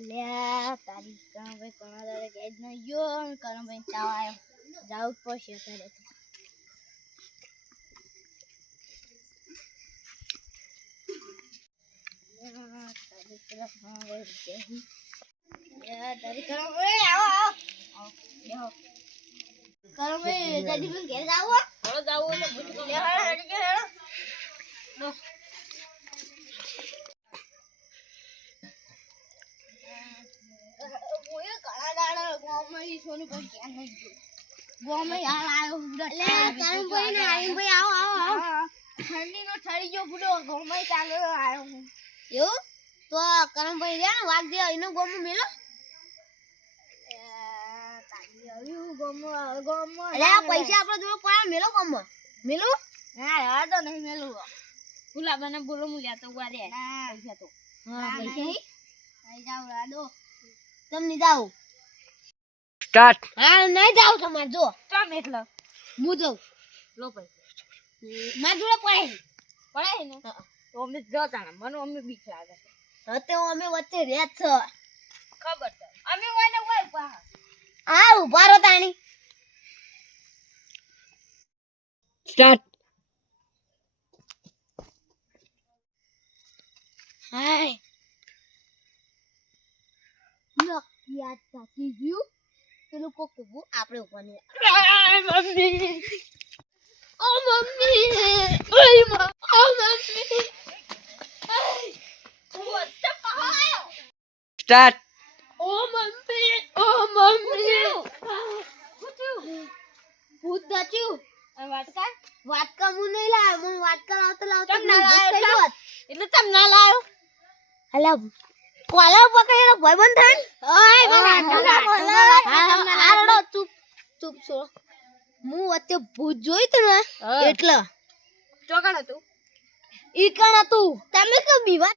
લે તારી કરમભાઈ કોના દાડે ગેજ ન ગયો ને કરમભાઈ તાવ આવ્યો જાવું જ પડશે અત્યારે તારી કરમભાઈ આવો કરમભાઈ જલ્દી પણ ઘેર જાવ હો જાવ એટલે હેડી ગયો સોનું પણ ક્યાં નહીં ગયો ગોમે યાર આયો લે કરમભાઈ ને આવીભાઈ આવો ઠંડી નો ઠરી ગયો બુડો ગોમે ચાલો આયો હું એવું તો કરમભાઈ રે ને વાગ દે એનો ગોમો મેલો પૈસા આપડે જોડે પડ્યા મેલો ગોમો મેલું હા યાર તો નહીં મેલું ગુલાબાને બોલો હું લેતો ઉભા રે પૈસા તો હા પૈસા નહીં જાવ રાડો તમને જાવ સ્ટાર્ટ હા નહીં જાવ તમાર જો તમે એકલા હું જાઉં લો પૈસા માર જોડે પડે ને તો અમે જતા ને મને અમે બીક લાગે હતે અમે વચ્ચે રેત છે ખબર છે અમે ઓને ઓય પા આ ઉભા રહો તાણી સ્ટાર્ટ હાય લો યાદ સાચી ગયું પેલું કોક કહેવું આપણે ઉપરની મમ્મી ઓ મમ્મી ઓય મમ્મી ઓ મમ્મી સ્ટાર્ટ ઓ મમ્મી ભૂત દાચ્યું વાટકા હું નહીં લાવ્યો મને વાટકા લાવતો એટલે તમ ના લાવ્યો અલા કોલા પકડેલો ભાઈબંધ થાય ચૂપ છો હું વચ્ચે ભૂત જોઈ તું ને એટલે ચોકણ હતું ઈ કણ હતું તમે કે બીવા